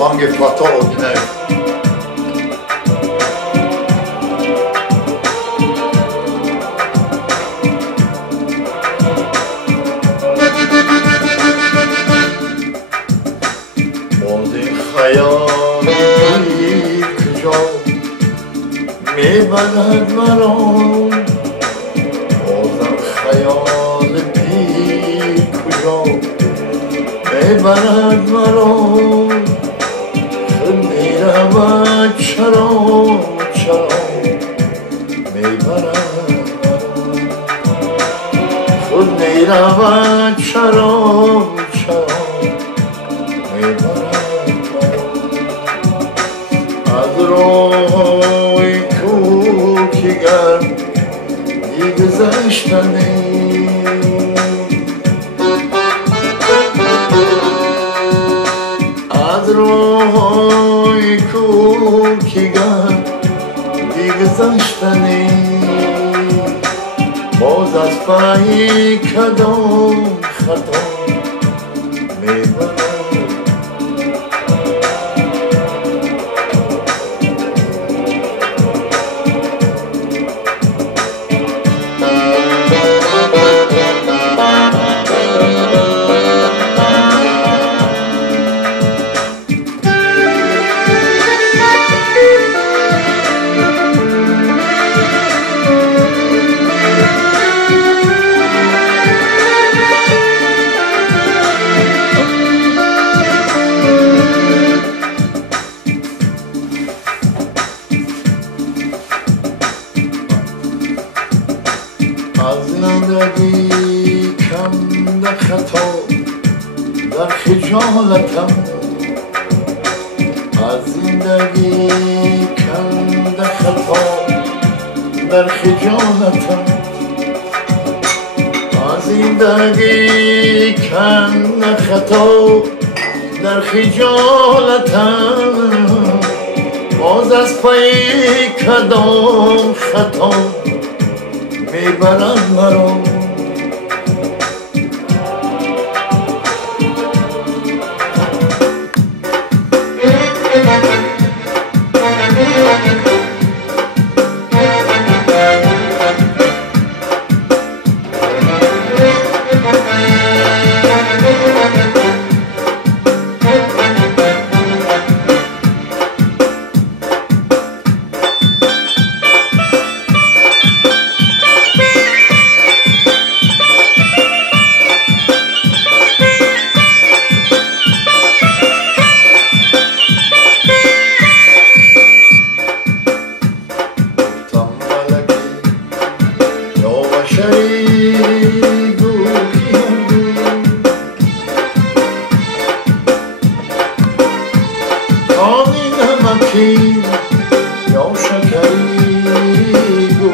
آهنگ فتا آدینه باز این خیالی کجا میبرد مرا بازم خیال پیر کجا میبرد مرا خود میرود چرا میبرد مرا خود میرود چرا میبرد مرا از روی کوکی گرم گذشتنی از روی کوکیگر گذشتنی باز از پای کدام خطا میبرد از زندگی کم در خطا در خجالتم از زندگی کم در خطا در خجالتم از زندگی کم در خطا در خجالتم باز از پای کدام خطا میبرد مرا یا شکری گو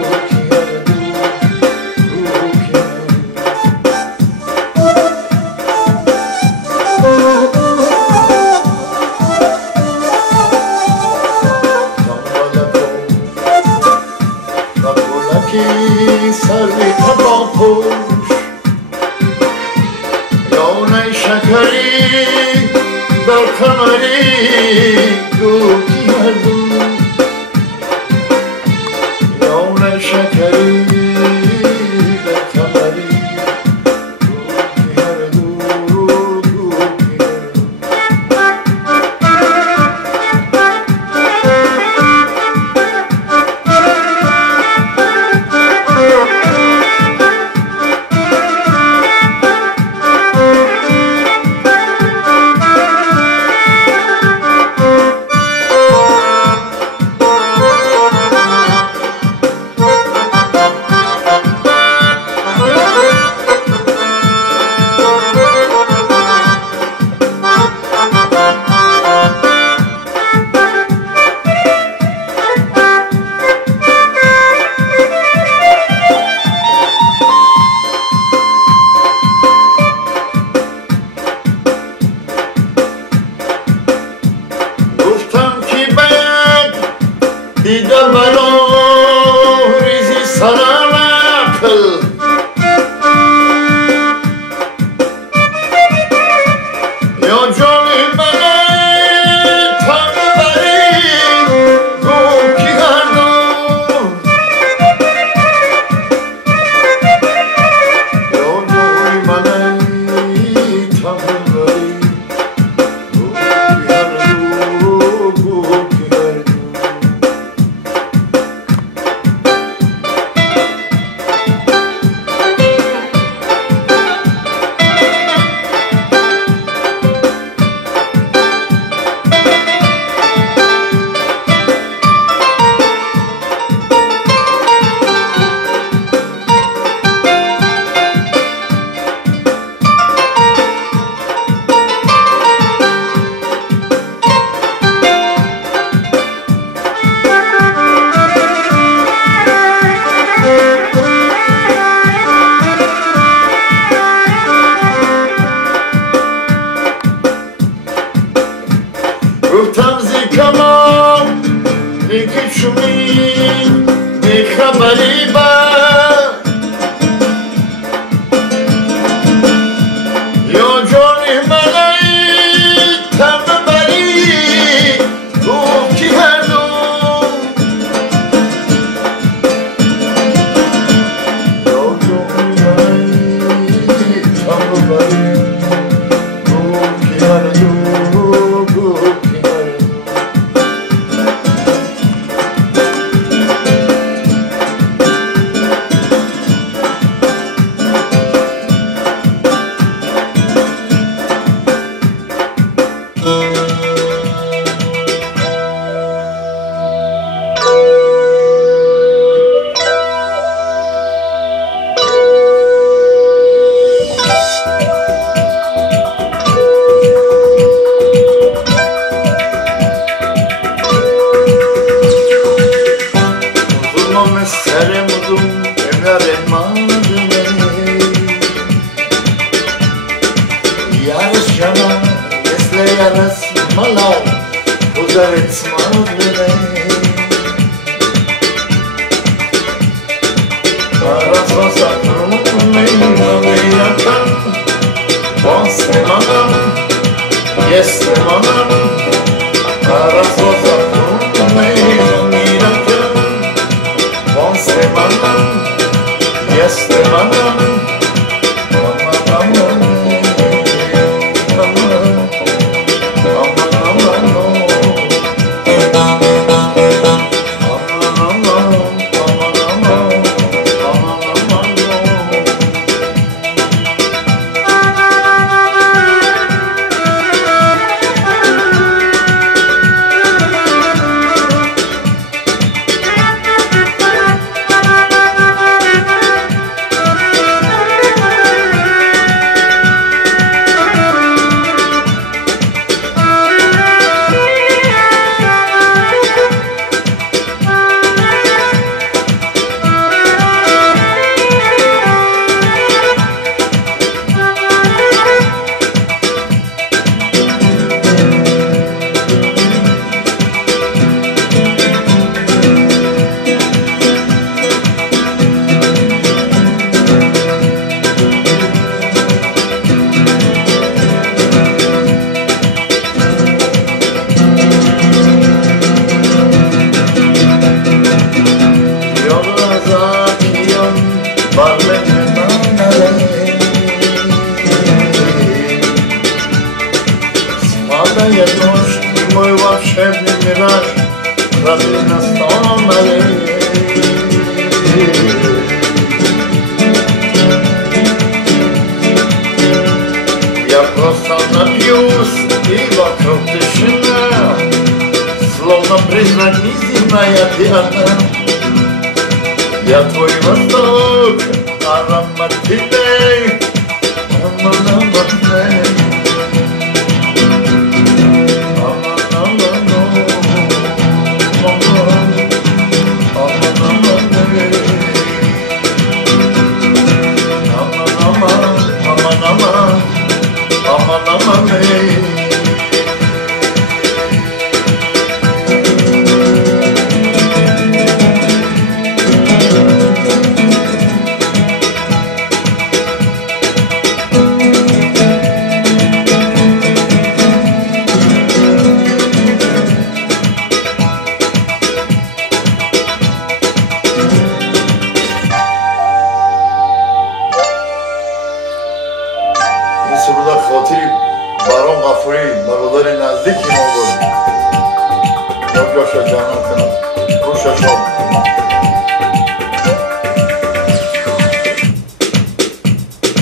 سروی کباب پوش یا نی شکری در کمری گوکی هردو یا نی شکری در کمری گوکی هردو گوکی هردو دیدم برا ریزی سرم عقل یا جانی من گفتم زیکمان نیکی چونی نیخبری بر یا جانی منی تم بری گفت کی هر دو یا جانی منی تم بری گفت کی هر دو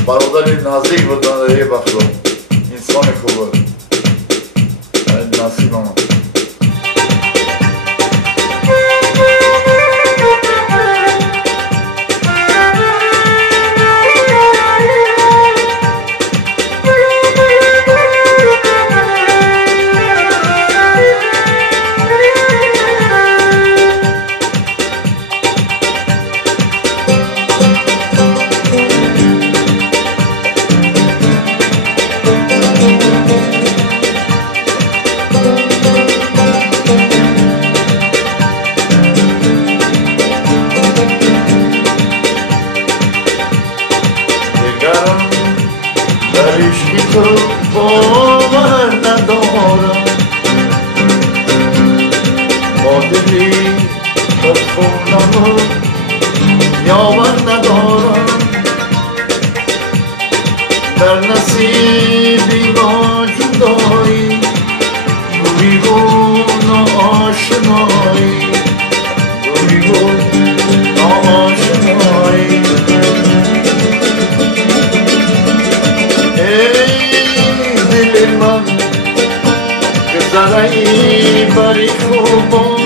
برادر نزدیک بود دانایی بخشو انسان خوبه نصیب آمد دلی از خونم یاور ندارم در نصیبی با جدایی بیرون آشنایی بیرون آشنایی ای دل من که زرعی بری خوبم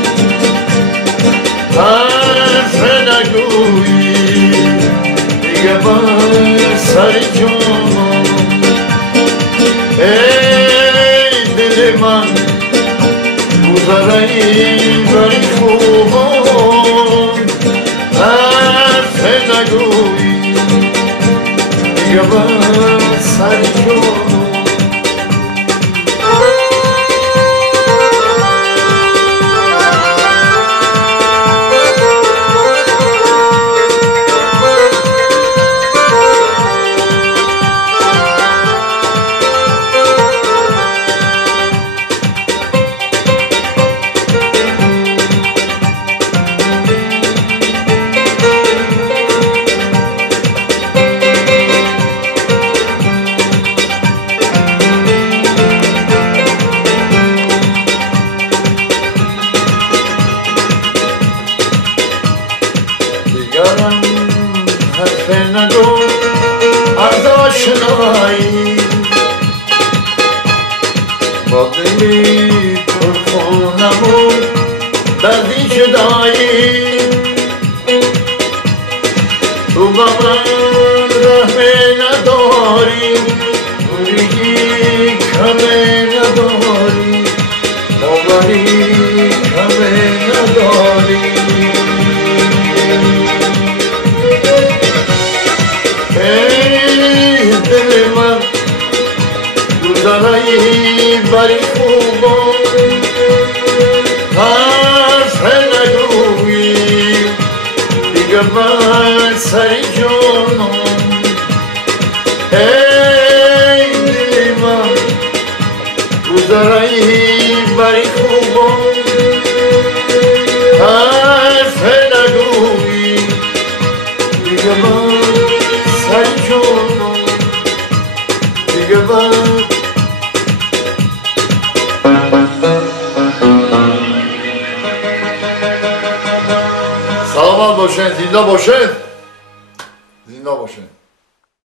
حرف نگویی دیگه بر سر جانم ای دل من گذره‌ای بری خوبم حرف نگویی دیگه بر سر جانم دیگرم حرف نگو از آشنایی با دلی پرخونم و دردی جدایی تو با من رحم نداری دوری کمه نداری باوری کمه نداری دل من گذره‌ای بری خوبم حرف نگویی دیگه بر سر جانم ای دل من گذره‌ای بری خوبم حرف نگویی دیگه بر سر جانم دیگه بر سلامت باشین زنده باشین